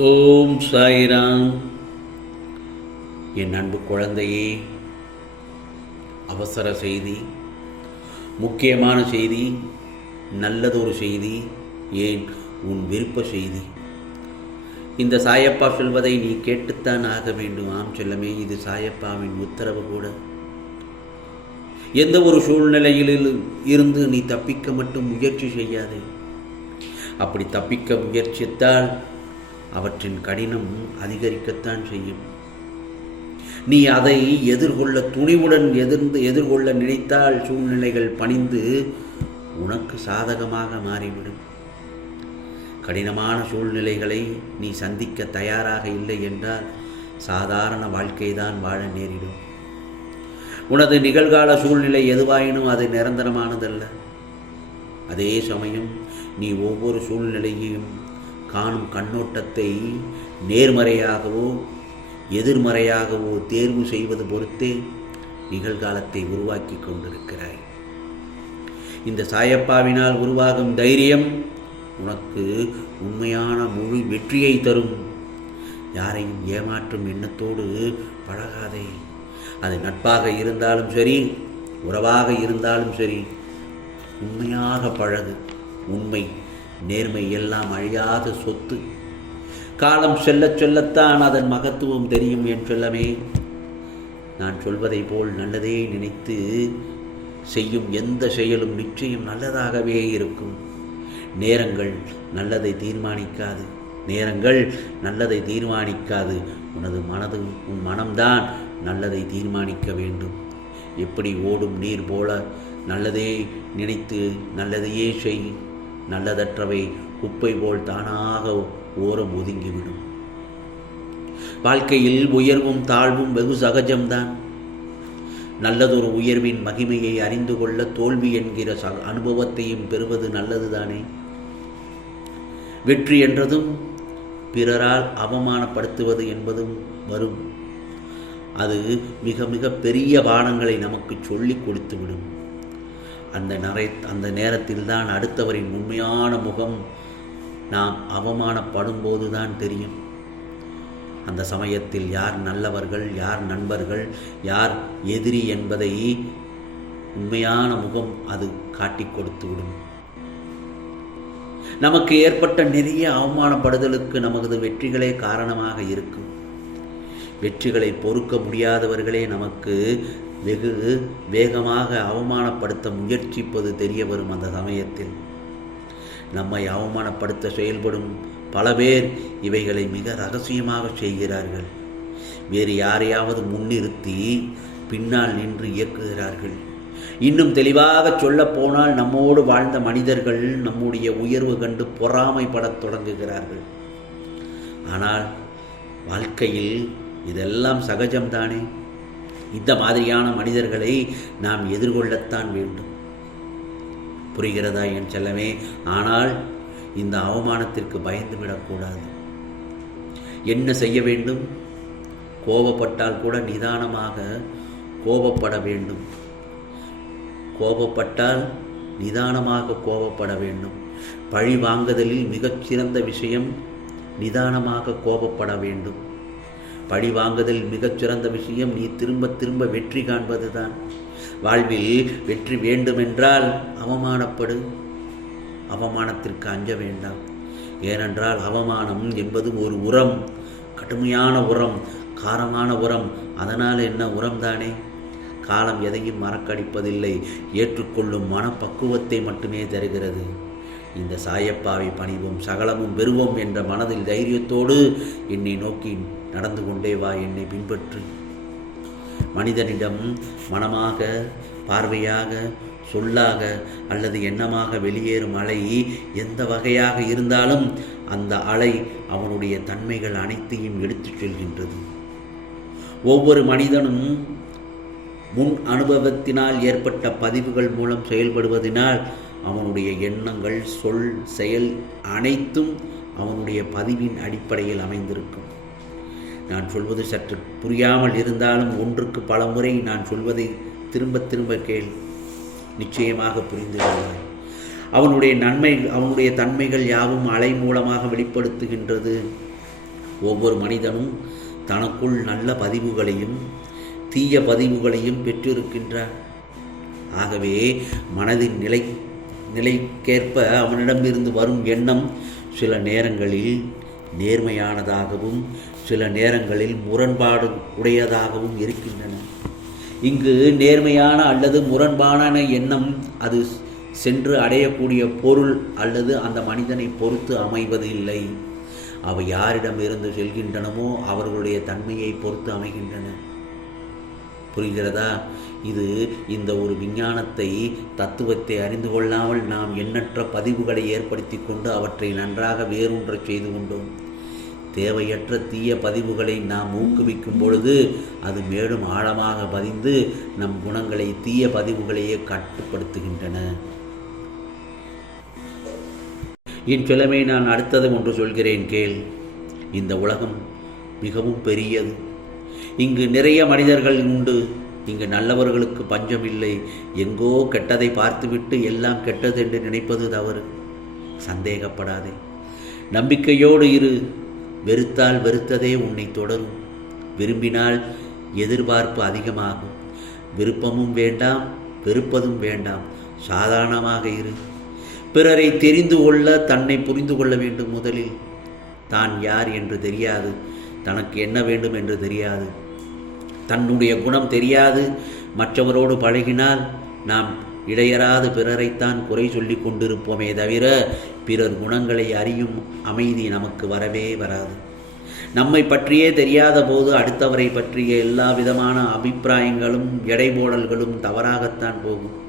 ஓம் சாய்ராம். என் அன்பு குழந்தையே அவசர செய்தி முக்கியமான செய்தி நல்லதொரு செய்தி ஏன் உன் விருப்ப செய்தி? இந்த சாயப்பா சொல்வதை நீ கேட்டுத்தான் ஆக வேண்டும். ஆம் செல்லமே இது சாயப்பாவின் உத்தரவு கூட. எந்த ஒரு சூழ்நிலையில் இருந்து நீ தப்பிக்க மட்டும் முயற்சி செய்யாதே. அப்படி தப்பிக்க முயற்சித்தால் அவற்றின் கடினம் அதிகரிக்கத்தான் செய்யும். நீ அதை எதிர்கொள்ள துணிவுடன் எதிர்ந்து எதிர்கொள்ள நினைத்தால் சூழ்நிலைகள் பணிந்து உனக்கு சாதகமாக மாறிவிடும். கடினமான சூழ்நிலைகளை நீ சந்திக்க தயாராக இல்லை என்றால் சாதாரண வாழ்க்கைதான் வாழ நேரிடும். உனது நிகழ்கால சூழ்நிலை எதுவாயினும் அது நிரந்தரமானதல்ல. அதே சமயம் நீ ஒவ்வொரு சூழ்நிலையையும் காணும் கண்ணோட்டத்தை நேர்மறையாகவோ எதிர்மறையாகவோ தேர்வு செய்வது பொறுத்தே நிகழ்காலத்தை உருவாக்கி கொண்டிருக்கிறாய். இந்த சாயப்பாவினால் உருவாகும் தைரியம் உனக்கு உண்மையான முழு வெற்றியை தரும். யாரையும் ஏமாற்றும் எண்ணத்தோடு பழகாதே. அது நட்பாக இருந்தாலும் சரி உறவாக இருந்தாலும் சரி உண்மையாக பழகு. உண்மை நேர்மை எல்லாம் அழியாத சொத்து. காலம் செல்ல சொல்லத்தான் அதன் மகத்துவம் தெரியும் என் சொல்லமே. நான் சொல்வதைப் போல் நல்லதே நினைத்து செய்யும் எந்த செயலும் நிச்சயம் நல்லதாகவே இருக்கும். நேரங்கள் நல்லதை தீர்மானிக்காது. நேரங்கள் நல்லதை தீர்மானிக்காது. உனது மனது உன் மனம்தான் நல்லதை தீர்மானிக்க வேண்டும். எப்படி ஓடும் நீர் போல நல்லதே நினைத்து நல்லதையே செய். நல்லதற்றவை குப்பை போல் தானாக ஓரம் ஒதுங்கிவிடும். வாழ்க்கையில் உயர்வும் தாழ்வும் வெகு சகஜம்தான். நல்லதொரு உயர்வின் மகிமையை அறிந்து கொள்ள தோல்வி என்கிற ச அனுபவத்தையும் பெறுவது நல்லதுதானே? வெற்றி என்றதும் பிறரால் அவமானப்படுத்துவது என்பதும் வரும். அது மிக மிக பெரிய பாடங்களை நமக்கு சொல்லிக் கொடுத்துவிடும். அந்த நரை அந்த நேரத்தில் தான் அடுத்தவரின் உண்மையான முகம் நாம் அவமானப்படும் போது தான் தெரியும். அந்த சமயத்தில் யார் நல்லவர்கள் யார் நண்பர்கள் யார் எதிரி என்பதை உண்மையான முகம் அது காட்டி கொடுத்து விடும். நமக்கு ஏற்பட்ட நிறைய அவமானப்படுதலுக்கு நமது வெற்றிகளே காரணமாக இருக்கும். வெற்றிகளை பொறுக்க முடியாதவர்களே நமக்கு வெகு வேகமாக அவமானப்படுத்த முயற்சிப்பது தெரிய வரும் அந்த சமயத்தில். நம்மை அவமானப்படுத்த செயல்படும் பல பேர் இவைகளை மிக ரகசியமாக செய்கிறார்கள். வேறு யாரையாவது முன்னிறுத்தி பின்னால் நின்று இயக்குகிறார்கள். இன்னும் தெளிவாக சொல்ல போனால் நம்மோடு வாழ்ந்த மனிதர்கள் நம்முடைய உயர்வு கண்டு பொறாமைப்படத் தொடங்குகிறார்கள். ஆனால் வாழ்க்கையில் இதெல்லாம் சகஜம்தானே? இந்த மாதிரியான மனிதர்களை நாம் எதிர்கொள்ளத்தான் வேண்டும். புரிகிறதா என் செல்லமே? ஆனால் இந்த அவமானத்திற்கு பயந்து விடக்கூடாது என்ன செய்ய வேண்டும்? கோபப்பட்டால் கூட நிதானமாக கோபப்பட வேண்டும். கோபப்பட்டால் நிதானமாக கோபப்பட வேண்டும். பழி வாங்குதலில் மிகச்சிறந்த விஷயம் நிதானமாக கோபப்பட வேண்டும். பழி வாங்குதல் மிகச்சிறந்த விஷயம். நீ திரும்ப திரும்ப வெற்றி காண்பதுதான். வாழ்வில் வெற்றி வேண்டுமென்றால் அவமானப்படு. அவமானத்திற்கு அஞ்ச வேண்டாம். ஏனென்றால் அவமானம் என்பது ஒரு உரம். கடுமையான உரம் காரமான உரம். அதனால் என்ன உரம் தானே காலம் எதையும் மறக்கடிப்பதில்லை. ஏற்றுக்கொள்ளும் மனப்பக்குவத்தை மட்டுமே தருகிறது. இந்த சாயப்பாவை பணிவோம் சகலமும் பெறுவோம் என்ற மனதில் தைரியத்தோடு என்னை நோக்கி நடந்து கொண்டே வா என்னை பின்பற்று. மனிதனிடம் மனமாக பார்வையாக சொல்லாக அல்லது எண்ணமாக வெளியேறும் அலை எந்த வகையாக இருந்தாலும் அந்த அலை அவனுடைய தன்மைகள் அனைத்தையும் எடுத்துச் செல்கின்றது. ஒவ்வொரு மனிதனும் முன் அனுபவத்தினால் ஏற்பட்ட பதிவுகள் மூலம் செயல்படுவதனால் அவனுடைய எண்ணங்கள் சொல் செயல் அனைத்தும் அவனுடைய பதிவின் அடிப்படையில் அமைந்திருக்கும். நான் சொல்வது சற்று புரியாமல் இருந்தாலும் ஒன்றுக்கு பல முறை நான் சொல்வதை திரும்ப திரும்ப கேள். நிச்சயமாக புரிந்து கொள்வாய். அவனுடைய நன்மை அவனுடைய தன்மைகள் யாவும் அலை மூலமாக வெளிப்படுத்துகின்றது. ஒவ்வொரு மனிதனும் தனக்குள் நல்ல பதிவுகளையும் தீய பதிவுகளையும் பெற்றிருக்கின்றான். ஆகவே மனதின் நிலை நிலைக்கேற்ப அவனிடமிருந்து வரும் எண்ணம் சில நேரங்களில் நேர்மையானதாகவும் சில நேரங்களில் முரண்பாடு உடையதாகவும் இருக்கின்றன. இங்கு நேர்மையான அல்லது முரண்பாடான எண்ணம் அது சென்று அடையக்கூடிய பொருள் அல்லது அந்த மனிதனை பொறுத்து அமைவது இல்லை. அவை யாரிடமிருந்து செல்கின்றனமோ அவர்களுடைய தன்மையை பொறுத்து அமைகின்றன. புரிகிறதா? இது இந்த ஒரு விஞ்ஞானத்தை தத்துவத்தை அறிந்து கொள்ளாமல் நாம் எண்ணற்ற பதிவுகளை ஏற்படுத்தி கொண்டு அவற்றை நன்றாக வேரூன்றச் செய்து கொண்டோம். தேவையற்ற தீய பதிவுகளை நாம் ஊக்குவிக்கும் பொழுது அது மேலும் ஆழமாக பதிந்து நம் குணங்களை தீய பதிவுகளையே கட்டுப்படுத்துகின்றன. என் நான் அடுத்தது ஒன்று சொல்கிறேன் கேள். இந்த உலகம் மிகவும் பெரியது. இங்கு நிறைய மனிதர்கள் உண்டு. இங்கு நல்லவர்களுக்கு பஞ்சம் இல்லை எங்கோ கெட்டதை பார்த்துவிட்டு எல்லாம் கெட்டது என்று நினைப்பது தவறு. சந்தேகப்படாதே. நம்பிக்கையோடு இரு. வெறுத்தால் வெறுத்ததே உன்னை தொடரும். விரும்பினால் எதிர்பார்ப்பு அதிகமாகும். விருப்பமும் வேண்டாம் வெறுப்பதும் வேண்டாம். சாதாரணமாக இரு. பிறரை தெரிந்து கொள்ள தன்னை புரிந்து கொள்ள வேண்டும் முதலில். தான் யார் என்று தெரியாது. தனக்கு என்ன வேண்டும் என்று தெரியாது. தன்னுடைய குணம் தெரியாது. மற்றவரோடு பழகினால் நாம் இடையறாது பிறரைத்தான் குறை சொல்லி கொண்டிருப்போமே தவிர பிறர் குணங்களை அறியும் அமைதி நமக்கு வரவே வராது. நம்மை பற்றியே தெரியாத போது அடுத்தவரை பற்றிய எல்லா விதமான அபிப்பிராயங்களும் எடைபோடல்களும் தவறாகத்தான் போகும்.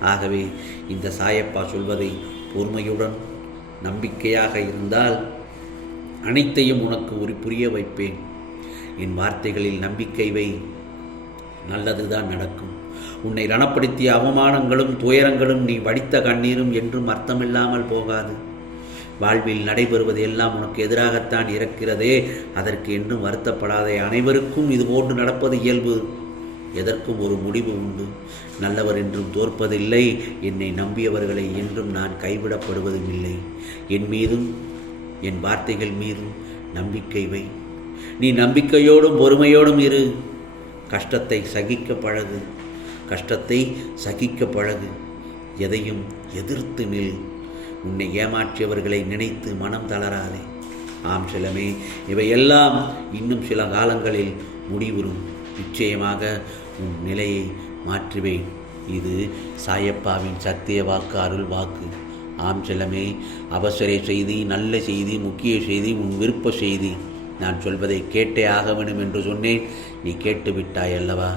ஆகவே இந்த சாயப்பா சொல்வதை பொறுமையுடன் நம்பிக்கையாக இருந்தால் அனைத்தையும் உனக்கு ஒரு புரிய வைப்பேன். என் வார்த்தைகளில் நம்பிக்கை வை. நல்லதுதான் நடக்கும். உன்னை ரணப்படுத்திய அவமானங்களும் துயரங்களும் நீ வடித்த கண்ணீரும் என்றும் அர்த்தமில்லாமல் போகாது. வாழ்வில் நடைபெறுவது எல்லாம் உனக்கு எதிராகத்தான் இருக்கிறதே. அதற்கு என்றும் வருத்தப்படாதே அனைவருக்கும் இதுபோன்று நடப்பது இயல்பு. எதற்கும் ஒரு முடிவு உண்டு. நல்லவர் என்றும் தோற்பதில்லை. என்னை நம்பியவர்களை என்றும் நான் கைவிடப்படுவதும் இல்லை. என் மீதும் என் வார்த்தைகள் மீதும் நம்பிக்கை வை. நீ நம்பிக்கையோடும் பொறுமையோடும் இரு. கஷ்டத்தை சகிக்க பழகு. கஷ்டத்தை சகிக்க பழகு. எதையும் எதிர்த்து நில். உன்னை ஏமாற்றியவர்களை நினைத்து மனம் தளராதே. ஆம் சிலமே இவையெல்லாம் இன்னும் சில காலங்களில் முடிவுறும். நிச்சயமாக உன் நிலையை மாற்றுவேன். இது சாயப்பாவின் சத்திய வாக்கு அருள் வாக்கு. ஆம் செல்லமே அவசர செய்தி நல்ல செய்தி முக்கிய செய்தி உன் விருப்ப செய்தி. நான் சொல்வதை கேட்டே ஆக வேண்டும் என்று சொன்னேன். நீ கேட்டு விட்டாய் அல்லவா?